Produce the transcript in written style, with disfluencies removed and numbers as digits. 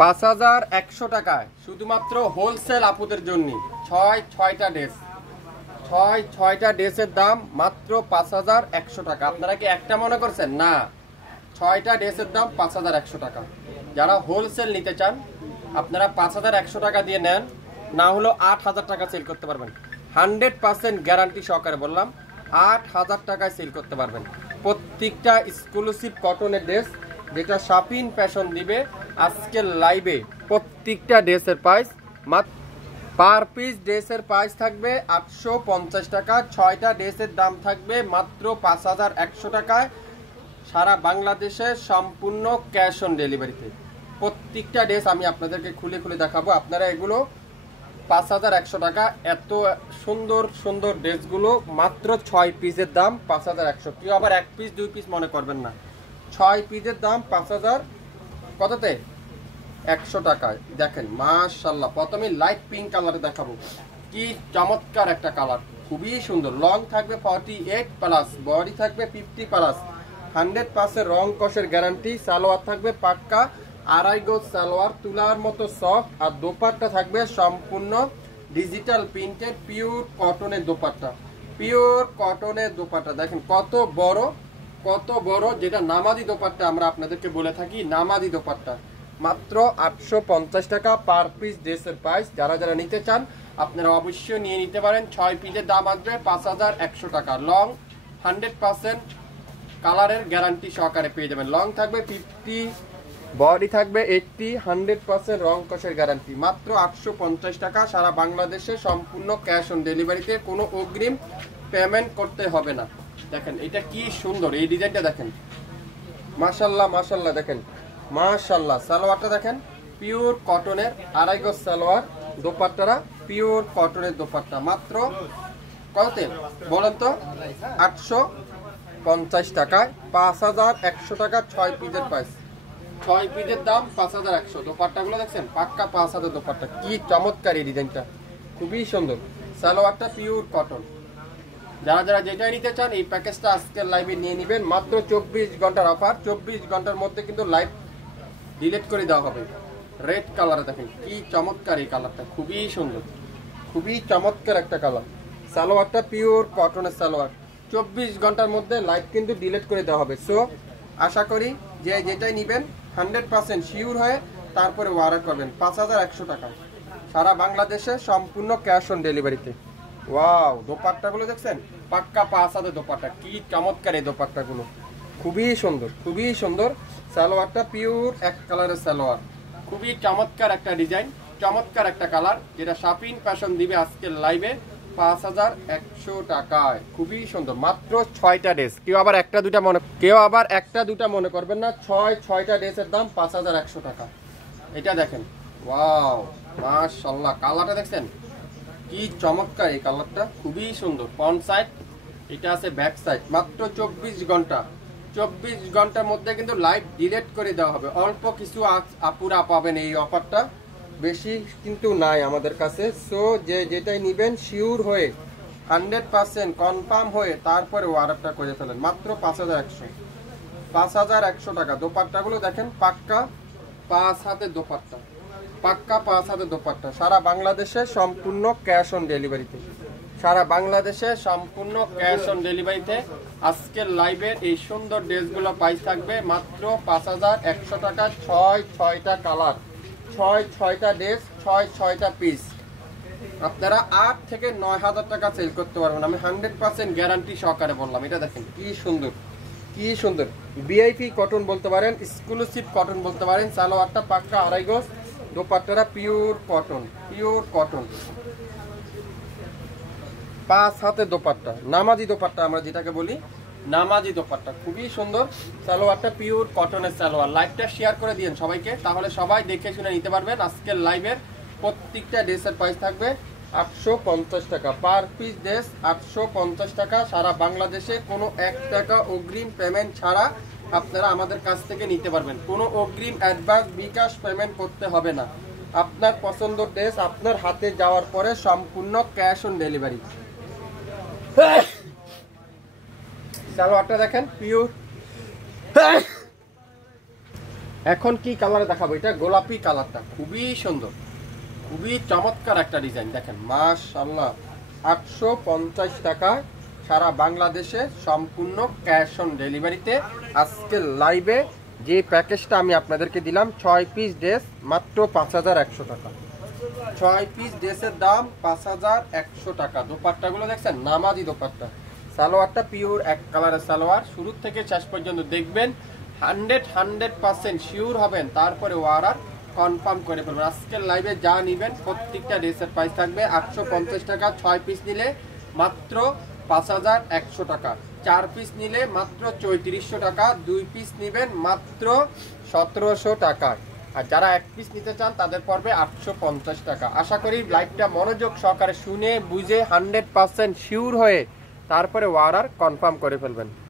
5100 টাকায় শুধুমাত্র হোলসেল আপুদের জন্য ছয়টা ড্রেসের দাম মাত্র 5100 টাকা। আপনারা কি একটা মনে করছেন? না, 6টা ড্রেসের দাম 5100 টাকা। যারা হোলসেল নিতে চান আপনারা 5100 টাকা দিয়ে নেন, না হলো 8000 টাকা সেল করতে পারবেন। 100% গ্যারান্টি সহকারে বললাম, 8000 টাকায় সেল করতে পারবেন। প্রত্যেকটা এক্সক্লুসিভ কটনের ড্রেস, যেটা শাপিং ফ্যাশন দিবে আজকের লাইভে। প্রত্যেকটা ড্রেসের প্রাইস পার পিস ড্রেসের প্রাইস থাকবে 850 টাকা। 6টা ড্রেসের দাম থাকবে মাত্র 5100 টাকায়, সারা বাংলাদেশে সম্পূর্ণ ক্যাশ অন ডেলিভারিতে। প্রত্যেকটা ড্রেস আমি আপনাদেরকে খুলে খুলে দেখাবো। আপনারা এগুলো 5100 টাকা, এত সুন্দর সুন্দর ড্রেসগুলো মাত্র 6 পিসের দাম 5100। কেউ আবার 1 পিস 2 পিস মনে করবেন না, 6 পিসের দাম 5000 কততে? 100 টাকায়। দেখেন মাশাআল্লাহ, প্রথমে লাইট পিঙ্ক কালারে দেখাবো। কি চমৎকার একটা কালার, খুবই সুন্দর। লং থাকবে 48 প্লাস, বডি থাকবে 50 প্লাস, 100% রং কষের গ্যারান্টি। সালোয়ার থাকবে পাক্কা আড়াই গজ সালোয়ার, তুলার মতো সফট। আর দোপাট্টা থাকবে সম্পূর্ণ ডিজিটাল প্রিন্টের পিওর কটনের দোপাট্টা। পিওর কটনের দোপাট্টা দেখেন কত বড়, যেটা নামাজি দোপাট্টা আমরা আপনাদেরকে বলে থাকি, নামাজি দোপাট্টা। মাত্র 850 টাকা পার পিস ড্রেসের প্রাইস। যারা যারা নিতে চান আপনারা অবশ্যই নিয়ে নিতে পারেন। 6 পিসের দাম আসবে 5100 টাকা। লং 100% কালারের গ্যারান্টি সহকারে পেয়ে যাবেন। লং থাকবে 50, বডি থাকবে 80, 100% রং কষের গ্যারান্টি। মাত্র 850 টাকা, সারা বাংলাদেশে সম্পূর্ণ ক্যাশ অন ডেলিভারিতে, কোনো অগ্রিম পেমেন্ট করতে হবে না। দেখেন এটা কি সুন্দর, এই ডিজাইনটা দেখেন মাশাআল্লাহ মাশাআল্লাহ। দেখেন মাশাআল্লাহ, সালোয়ারটা দেখেন পিওর কটনের আড়াই গজ সালোয়ার, দোপাট্টারা পিওর কটনের দোপাট্টা। মাত্র কততে বলেন তো? 850 টাকায় 5100 টাকা 6 পিসের প্রাইস। 6 পিসের দাম 5100। দোপাট্টাগুলো দেখছেন পাক্কা 5000 দোপাট্টা। কি চমৎকার এই ডিজাইনটা, খুবই সুন্দর। সালোয়ারটা পিওর কটন। যারা যারা যেটাই নিতে চান এই প্যাকেজটা আজকের লাইভে নিয়ে নেবেন। মাত্র 24 ঘন্টার অফার, 24 ঘন্টার মধ্যে কিন্তু লাইভ ডিলিট করে দেওয়া হবে। রেড কালারে দেখেন কি চমৎকার এই কালারটা, খুবই সুন্দর, খুবই চমৎকার একটা কালার। সালোয়ারটা পিওর কটনের সালোয়ার। 24 ঘন্টার মধ্যে লাইভ কিন্তু ডিলিট করে দেওয়া হবে। সো আশা করি যে যেটাই নেবেন 100% শিওর হয়ে তারপরে অর্ডার করবেন। 5100 টাকা, সারা বাংলাদেশে সম্পূর্ণ ক্যাশ অন ডেলিভারিতে। ওয়াও, দোপাট্টাগুলো দেখছেন পাক্কা 5000 দোপাট্টা। কি চমৎকার এই দোপাট্টাগুলো, খুবই সুন্দর, খুবই সুন্দর। সালোয়ারটা পিওর এক কালারের সালোয়ার, খুবই চমৎকার একটা ডিজাইন, চমৎকার একটা কালার, যেটা শাপিং ফ্যাশন দিবে আজকের লাইভে 5100 টাকায়। খুবই সুন্দর, মাত্র 6টা ড্রেস। কেউ আবার একটা দুটা মনে করবেন না, 6টা ড্রেসের দাম 5100 টাকা। এটা দেখেন, ওয়াও মাশাআল্লাহ, কালারটা দেখছেন কি চমৎকার এই কালারটা, খুবই সুন্দর। ফ্রন্ট সাইড, এটা আছে ব্যাক সাইড। মাত্র 24 ঘন্টার মধ্যে কিন্তু লাইভ ডিলিট করে দেওয়া হবে। অল্প কিছু আপুরা পাবেন এই অফারটা, বেশি কিন্তু নাই আমাদের কাছে। সো যে যেটাই নেবেন শিওর হয়ে 100% কনফার্ম হয়ে তারপরে অর্ডারটা করে ফেলেন। মাত্র 5100 টাকা। দোপাট্টাগুলো দেখেন পাক্কা 5 হাতের দোপাট্টা, পাক্কা 5 হাতের দোপাট্টা। সারা বাংলাদেশে সম্পূর্ণ ক্যাশ অন ডেলিভারিতে, সারা বাংলাদেশে সম্পূর্ণ ক্যাশ অন ডেলিভারিতে আজকের লাইভের এই সুন্দর ড্রেসগুলো প্রাইস থাকবে মাত্র 5100 টাকা। 6টা কালার, 6টা ড্রেস, 6টা পিস। আপনারা 8 থেকে 9000 টাকা সেল করতে পারবেন, আমি 100% গ্যারান্টি সহকারে বললাম। এটা দেখেন কি সুন্দর, কি সুন্দর। ভিআইপি কটন বলতে পারেন, এক্সক্লুসিভ কটন বলতে পারেন। সালোয়ারটা পাক্কা আড়াই গজ, দোপাট্টাটা পিওর কটন, পিওর কটন। 5 হাতের দোপাট্টা, নামাজি দোপাট্টা আমরা যেটাকে বলি, নামাজি দোপাট্টা, খুবই সুন্দর। সালোয়ারটা পিওর কটনের সালোয়ার। লাইভটা শেয়ার করে দিন সবাইকে, তাহলে সবাই দেখে শুনে নিতে পারবেন। আজকের লাইভের প্রত্যেকটা ড্রেসের প্রাইস থাকবে 850 টাকা পার পিস ড্রেস, 850 টাকা। সারা বাংলাদেশে কোনো 1 টাকা অগ্রিম পেমেন্ট ছাড়া আপনারা আমাদের কাছ থেকে নিতে পারবেন। কোনো অগ্রিম অ্যাডভান্স বিকাশ পেমেন্ট করতে হবে না। আপনার পছন্দ ড্রেস আপনার হাতে যাওয়ার পরে সম্পূর্ণ ক্যাশ অন ডেলিভারি। সালোয়ারটা দেখেন পিওর এখন কি কালারে দেখাবো, এটা গোলাপি কালারটা খুবই সুন্দর, খুবই চমৎকার একটা ডিজাইন। দেখেন মাশাআল্লাহ, 850 টাকা সারা বাংলাদেশে সম্পূর্ণ ক্যাশ অন ডেলিভারিতে। আজকে লাইভে যে প্যাকেজটা আমি আপনাদেরকে দিলাম 6 পিস ড্রেস মাত্র 5100 টাকা। 6 পিস ড্রেসের দাম 5100 টাকা। দোপাট্টাগুলো দেখছেন নামাজি দোপাট্টা, সালোয়ারটা পিওর এক কালারের সালোয়ার। শুরু থেকে শেষ পর্যন্ত দেখবেন, 100% শিওর হবেন, তারপরে অর্ডার কনফার্ম করে ফেলবেন। আজকের লাইভে যা নেবেন প্রত্যেকটা ড্রেসের প্রাইস থাকবে 850 টাকা। 6 পিস নিলে মাত্র 5100 টাকা, 4 পিস নিলে মাত্র 3400 টাকা, 2 পিস নেবেন মাত্র 1700 টাকা, আর যারা 1 পিস নিতে চান তাদের পড়বে 850 টাকা। আশা করি লাইভটা মনোযোগ সহকারে শুনে বুঝে 100% শিওর হয়ে তারপরে অর্ডার কনফার্ম করে ফেলবেন।